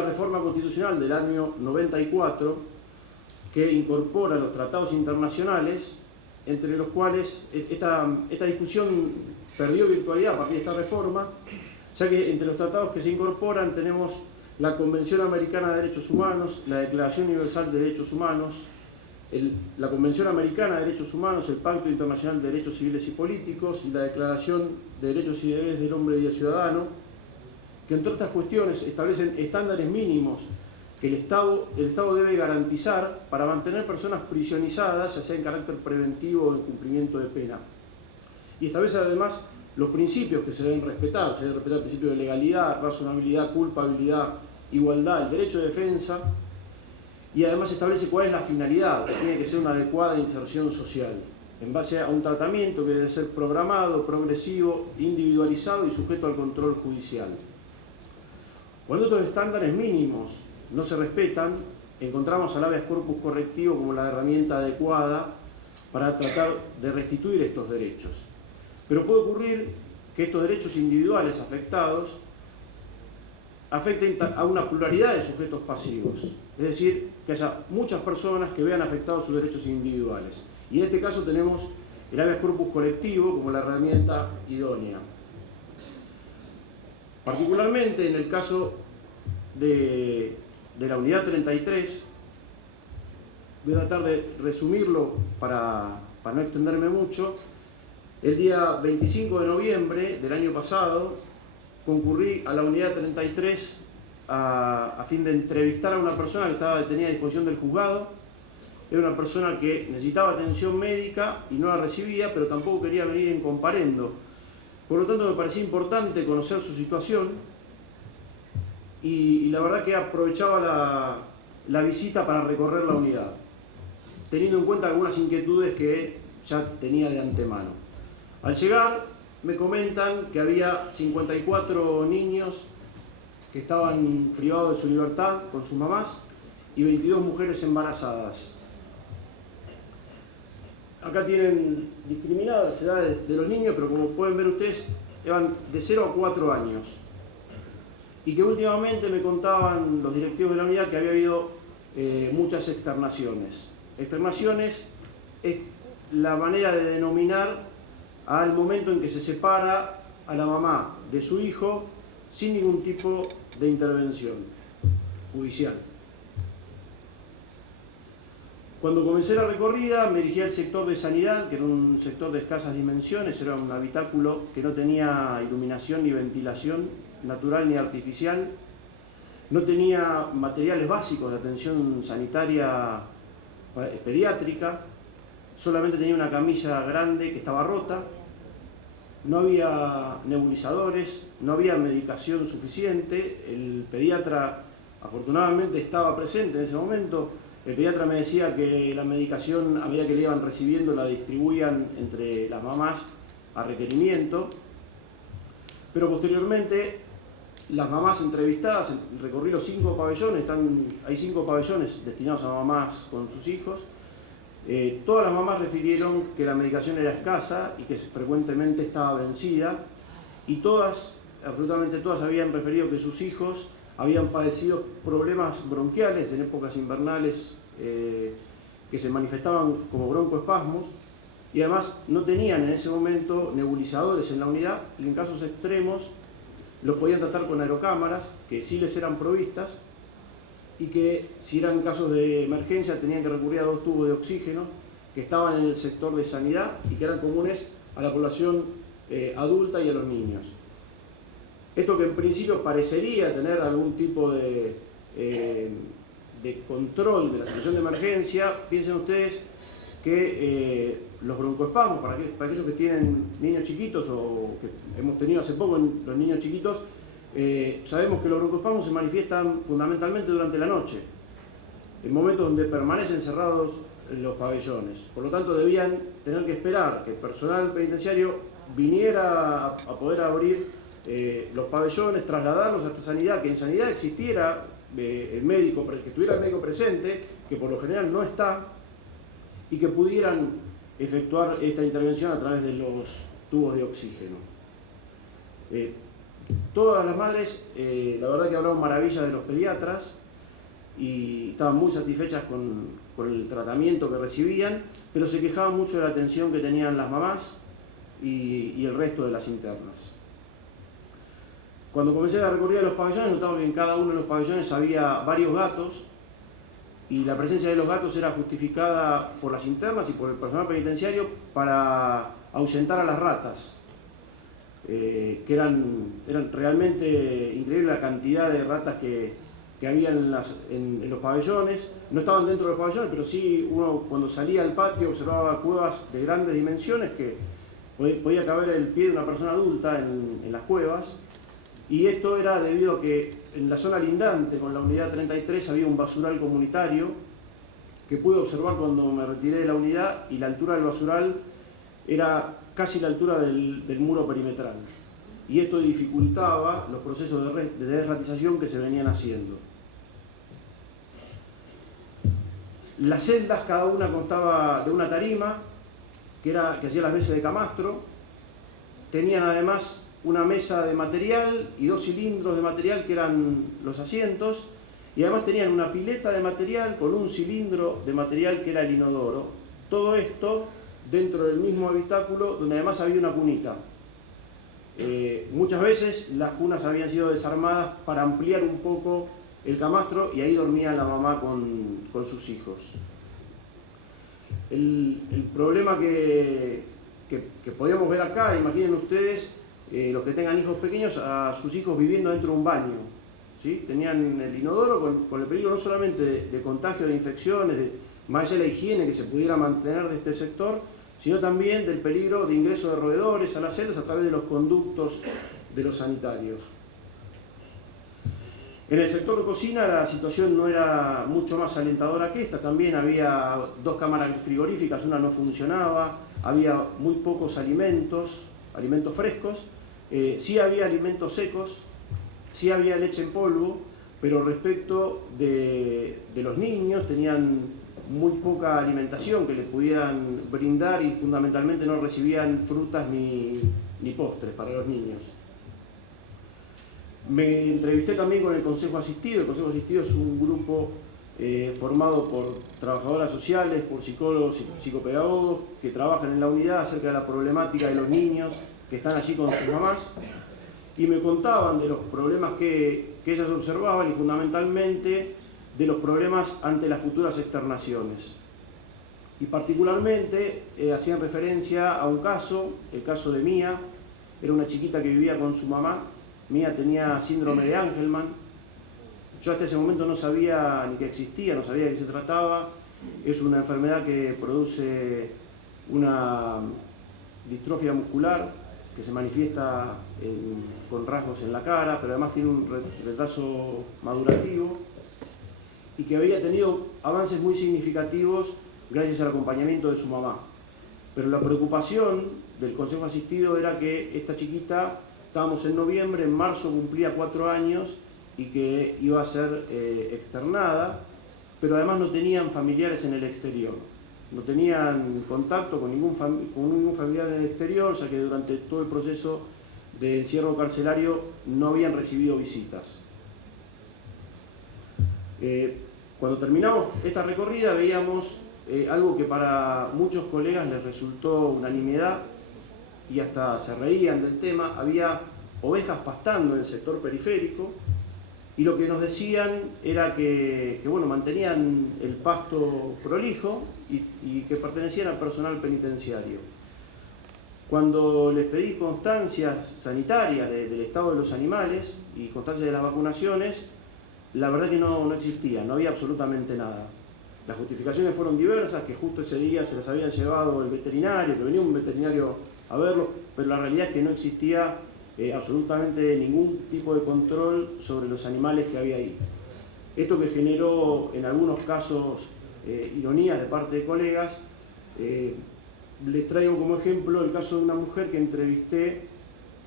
La reforma constitucional del año 94 que incorpora los tratados internacionales, entre los cuales esta discusión perdió virtualidad a partir de esta reforma, ya que entre los tratados que se incorporan tenemos la Convención Americana de Derechos Humanos, la Declaración Universal de Derechos Humanos, la Convención Americana de Derechos Humanos, el Pacto Internacional de Derechos Civiles y Políticos y la Declaración de Derechos y Deberes del Hombre y del Ciudadano, que entre otras cuestiones establecen estándares mínimos que el Estado debe garantizar para mantener personas prisionizadas, ya sea en carácter preventivo o en cumplimiento de pena. Y establece además los principios que se deben respetar. Se debe respetar el principio de legalidad, razonabilidad, culpabilidad, igualdad, el derecho de defensa, y además establece cuál es la finalidad, que tiene que ser una adecuada inserción social, en base a un tratamiento que debe ser programado, progresivo, individualizado y sujeto al control judicial. Cuando estos estándares mínimos no se respetan, encontramos al habeas corpus correctivo como la herramienta adecuada para tratar de restituir estos derechos. Pero puede ocurrir que estos derechos individuales afectados afecten a una pluralidad de sujetos pasivos, es decir, que haya muchas personas que vean afectados sus derechos individuales. Y en este caso tenemos el habeas corpus colectivo como la herramienta idónea. Particularmente en el caso de la unidad 33, voy a tratar de resumirlo para no extenderme mucho. El día 25 de noviembre del año pasado concurrí a la unidad 33 a fin de entrevistar a una persona que estaba detenida a disposición del juzgado. Era una persona que necesitaba atención médica y no la recibía, pero tampoco quería venir en comparendo. Por lo tanto, me parecía importante conocer su situación y la verdad que aprovechaba la visita para recorrer la unidad, teniendo en cuenta algunas inquietudes que ya tenía de antemano. Al llegar, me comentan que había 54 niños que estaban privados de su libertad con sus mamás y 22 mujeres embarazadas. Acá tienen discriminadas las edades de los niños, pero como pueden ver ustedes, eran de 0 a 4 años. Y que últimamente me contaban los directivos de la unidad que había habido muchas externaciones. Externaciones es la manera de denominar al momento en que se separa a la mamá de su hijo sin ningún tipo de intervención judicial. Cuando comencé la recorrida me dirigí al sector de sanidad, que era un sector de escasas dimensiones, era un habitáculo que no tenía iluminación ni ventilación natural ni artificial, no tenía materiales básicos de atención sanitaria pediátrica, solamente tenía una camilla grande que estaba rota, no había nebulizadores, no había medicación suficiente. El pediatra afortunadamente estaba presente en ese momento. El pediatra me decía que la medicación, a medida que le iban recibiendo, la distribuían entre las mamás a requerimiento, pero posteriormente las mamás entrevistadas, recorrí los 5 pabellones, hay 5 pabellones destinados a mamás con sus hijos. Todas las mamás refirieron que la medicación era escasa y que frecuentemente estaba vencida, y todas, absolutamente todas, habían referido que sus hijos habían padecido problemas bronquiales en épocas invernales que se manifestaban como broncoespasmos, y además no tenían en ese momento nebulizadores en la unidad, y en casos extremos los podían tratar con aerocámaras, que sí les eran provistas, y que si eran casos de emergencia tenían que recurrir a 2 tubos de oxígeno que estaban en el sector de sanidad y que eran comunes a la población adulta y a los niños. Esto que en principio parecería tener algún tipo de control de la situación de emergencia, piensen ustedes que los broncoespasmos, para aquellos que tienen niños chiquitos o que hemos tenido hace poco en los niños chiquitos, sabemos que los broncoespasmos se manifiestan fundamentalmente durante la noche, en momentos donde permanecen cerrados los pabellones. Por lo tanto, debían tener que esperar que el personal penitenciario viniera a poder abrir los pabellones, trasladarlos hasta sanidad, que en sanidad existiera el médico, que estuviera el médico presente, que por lo general no está, y que pudieran efectuar esta intervención a través de los tubos de oxígeno. Todas las madres, la verdad que hablaban maravillas de los pediatras y estaban muy satisfechas con el tratamiento que recibían, pero se quejaban mucho de la atención que tenían las mamás y el resto de las internas. Cuando comencé la recorrida de los pabellones, notaba que en cada uno de los pabellones había varios gatos y la presencia de los gatos era justificada por las internas y por el personal penitenciario para ahuyentar a las ratas, que eran realmente increíble la cantidad de ratas que había en los pabellones. No estaban dentro de los pabellones, pero sí uno cuando salía al patio observaba cuevas de grandes dimensiones que podía caber el pie de una persona adulta en las cuevas. Y esto era debido a que en la zona lindante con la unidad 33 había un basural comunitario que pude observar cuando me retiré de la unidad, y la altura del basural era casi la altura del muro perimetral. Y esto dificultaba los procesos de desratización que se venían haciendo. Las celdas, cada una constaba de una tarima que hacía las veces de camastro. Tenían además una mesa de material y 2 cilindros de material que eran los asientos, y además tenían una pileta de material con un cilindro de material que era el inodoro. Todo esto dentro del mismo habitáculo, donde además había una cunita. Muchas veces las cunas habían sido desarmadas para ampliar un poco el camastro, y ahí dormía la mamá con sus hijos. El problema que podíamos ver acá, imaginen ustedes, los que tengan hijos pequeños, a sus hijos viviendo dentro de un baño, ¿sí? Tenían el inodoro con el peligro no solamente de contagio de infecciones, más allá de la higiene que se pudiera mantener de este sector, sino también del peligro de ingreso de roedores a las celdas a través de los conductos de los sanitarios. En el sector de cocina la situación no era mucho más alentadora que esta. También había 2 cámaras frigoríficas, una no funcionaba, había muy pocos alimentos frescos. Sí había alimentos secos, sí había leche en polvo, pero respecto de los niños tenían muy poca alimentación que les pudieran brindar, y fundamentalmente no recibían frutas ni postres para los niños. Me entrevisté también con el Consejo Asistido. El Consejo Asistido es un grupo formado por trabajadoras sociales, por psicólogos y psicopedagogos que trabajan en la unidad acerca de la problemática de los niños que están allí con sus mamás, y me contaban de los problemas que ellas observaban, y fundamentalmente de los problemas ante las futuras externaciones. Y particularmente hacían referencia a un caso, el caso de Mía. Era una chiquita que vivía con su mamá. Mía tenía síndrome de Angelman. Yo hasta ese momento no sabía ni que existía, no sabía de qué se trataba. Es una enfermedad que produce una distrofia muscular que se manifiesta con rasgos en la cara, pero además tiene un retraso madurativo, y que había tenido avances muy significativos gracias al acompañamiento de su mamá. Pero la preocupación del Consejo Asistido era que esta chiquita, estábamos en noviembre, en marzo cumplía 4 años y que iba a ser externada, pero además no tenían familiares en el exterior. No tenían contacto con ningún familiar en el exterior, ya que durante todo el proceso de encierro carcelario no habían recibido visitas. Cuando terminamos esta recorrida veíamos algo que para muchos colegas les resultó unanimidad y hasta se reían del tema. Había ovejas pastando en el sector periférico, y lo que nos decían era que bueno, mantenían el pasto prolijo y que pertenecían al personal penitenciario. Cuando les pedí constancias sanitarias del estado de los animales y constancias de las vacunaciones, la verdad que no existía, no había absolutamente nada. Las justificaciones fueron diversas, que justo ese día se las habían llevado el veterinario, que venía un veterinario a verlo, pero la realidad es que no existía absolutamente ningún tipo de control sobre los animales que había ahí. Esto que generó en algunos casos ironías de parte de colegas. Les traigo como ejemplo el caso de una mujer que entrevisté,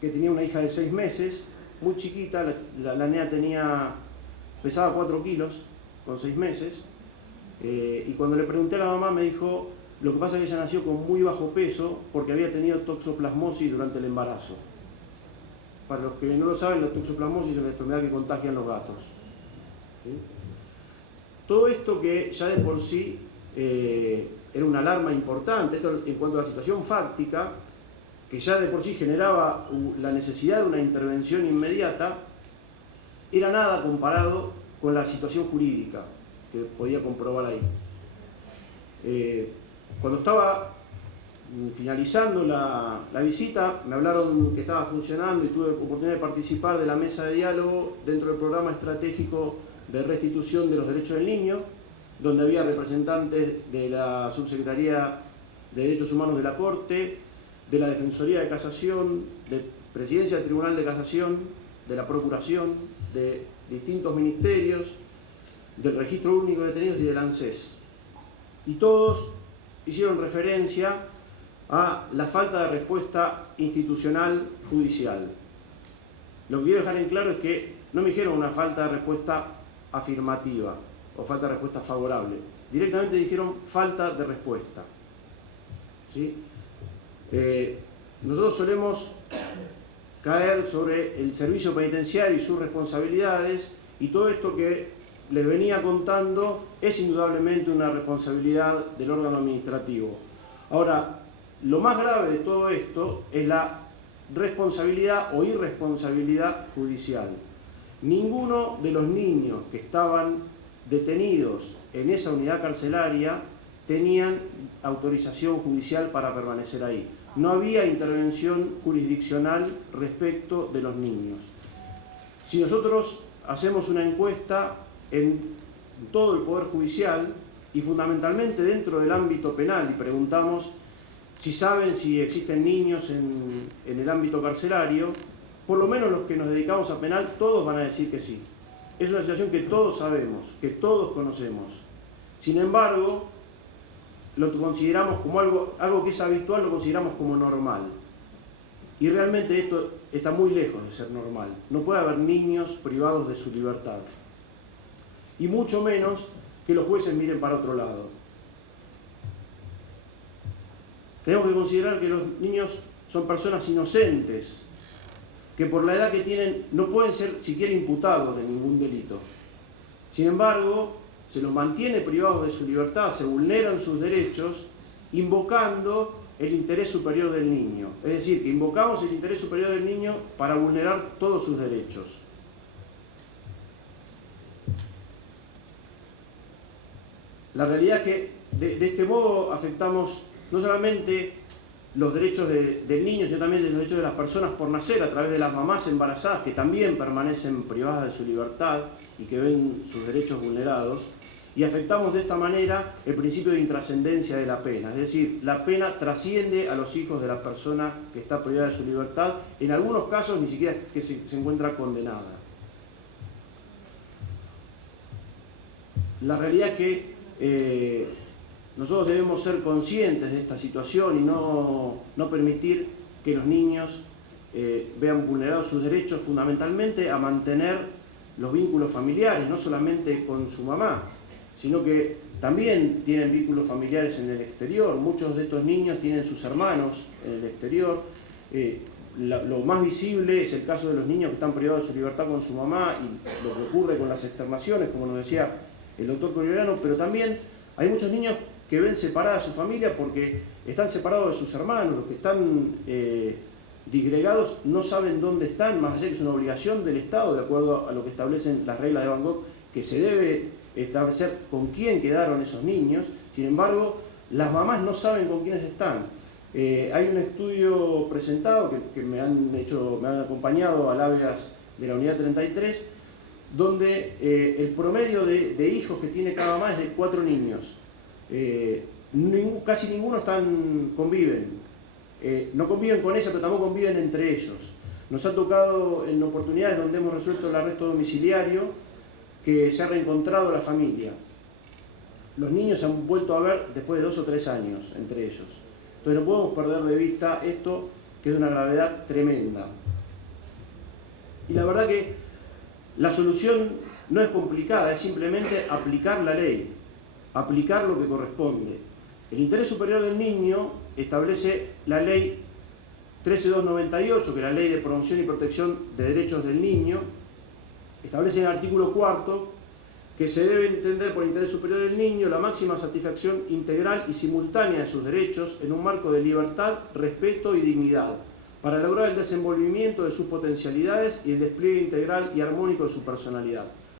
que tenía una hija de 6 meses, muy chiquita. La nena pesaba 4 kilos con 6 meses, y cuando le pregunté a la mamá me dijo: lo que pasa es que ella nació con muy bajo peso porque había tenido toxoplasmosis durante el embarazo. Para los que no lo saben, la toxoplasmosis es una enfermedad que contagian los gatos. ¿Sí? Todo esto que ya de por sí era una alarma importante, esto en cuanto a la situación fáctica, que ya de por sí generaba la necesidad de una intervención inmediata, era nada comparado con la situación jurídica que podía comprobar ahí. Cuando estaba finalizando la visita, me hablaron que estaba funcionando y tuve oportunidad de participar de la mesa de diálogo dentro del programa estratégico de restitución de los derechos del niño, donde había representantes de la Subsecretaría de Derechos Humanos de la Corte, de la Defensoría de Casación, de Presidencia del Tribunal de Casación, de la Procuración, de distintos ministerios, del Registro Único de Detenidos y del ANSES. Y todos hicieron referencia a la falta de respuesta institucional judicial. Lo que quiero dejar en claro es que no me dijeron una falta de respuesta afirmativa o falta de respuesta favorable. Directamente dijeron falta de respuesta. ¿Sí? Nosotros solemos caer sobre el servicio penitenciario y sus responsabilidades, y todo esto que les venía contando es indudablemente una responsabilidad del órgano administrativo. Ahora, lo más grave de todo esto es la responsabilidad o irresponsabilidad judicial. Ninguno de los niños que estaban detenidos en esa unidad carcelaria tenían autorización judicial para permanecer ahí. No había intervención jurisdiccional respecto de los niños. Si nosotros hacemos una encuesta en todo el Poder Judicial y fundamentalmente dentro del ámbito penal y preguntamos si saben si existen niños en el ámbito carcelario, por lo menos los que nos dedicamos a penal, todos van a decir que sí. Es una situación que todos sabemos, que todos conocemos. Sin embargo, lo consideramos como algo que es habitual, lo consideramos como normal. Y realmente esto está muy lejos de ser normal. No puede haber niños privados de su libertad. Y mucho menos que los jueces miren para otro lado. Tenemos que considerar que los niños son personas inocentes, que por la edad que tienen no pueden ser siquiera imputados de ningún delito. Sin embargo, se los mantiene privados de su libertad, se vulneran sus derechos, invocando el interés superior del niño. Es decir, que invocamos el interés superior del niño para vulnerar todos sus derechos. La realidad es que de este modo afectamos no solamente los derechos del niño, sino también los derechos de las personas por nacer, a través de las mamás embarazadas que también permanecen privadas de su libertad y que ven sus derechos vulnerados, y afectamos de esta manera el principio de intrascendencia de la pena, es decir, la pena trasciende a los hijos de la persona que está privada de su libertad, en algunos casos ni siquiera que se encuentra condenada. La realidad es que nosotros debemos ser conscientes de esta situación y no permitir que los niños vean vulnerados sus derechos, fundamentalmente a mantener los vínculos familiares, no solamente con su mamá, sino que también tienen vínculos familiares en el exterior. Muchos de estos niños tienen sus hermanos en el exterior. Lo más visible es el caso de los niños que están privados de su libertad con su mamá y lo que ocurre con las externaciones, como nos decía el doctor Corigliano, pero también hay muchos niños que ven separada a su familia porque están separados de sus hermanos. Los que están disgregados no saben dónde están, más allá de que es una obligación del Estado, de acuerdo a lo que establecen las reglas de Bangkok, que se debe establecer con quién quedaron esos niños. Sin embargo, las mamás no saben con quiénes están. Hay un estudio presentado que me han acompañado al habeas de la unidad 33, donde el promedio de hijos que tiene cada mamá es de 4 niños. Casi ninguno conviven. No conviven con ella, pero tampoco conviven entre ellos. Nos ha tocado en oportunidades donde hemos resuelto el arresto domiciliario que se ha reencontrado la familia. Los niños se han vuelto a ver después de 2 o 3 años entre ellos. Entonces no podemos perder de vista esto, que es de una gravedad tremenda. Y la verdad que la solución no es complicada, es simplemente aplicar la ley, aplicar lo que corresponde. El interés superior del niño establece la ley 13298, que es la Ley de Promoción y Protección de Derechos del Niño, establece en el artículo 4 que se debe entender por interés superior del niño la máxima satisfacción integral y simultánea de sus derechos en un marco de libertad, respeto y dignidad, para lograr el desenvolvimiento de sus potencialidades y el despliegue integral y armónico de su personalidad.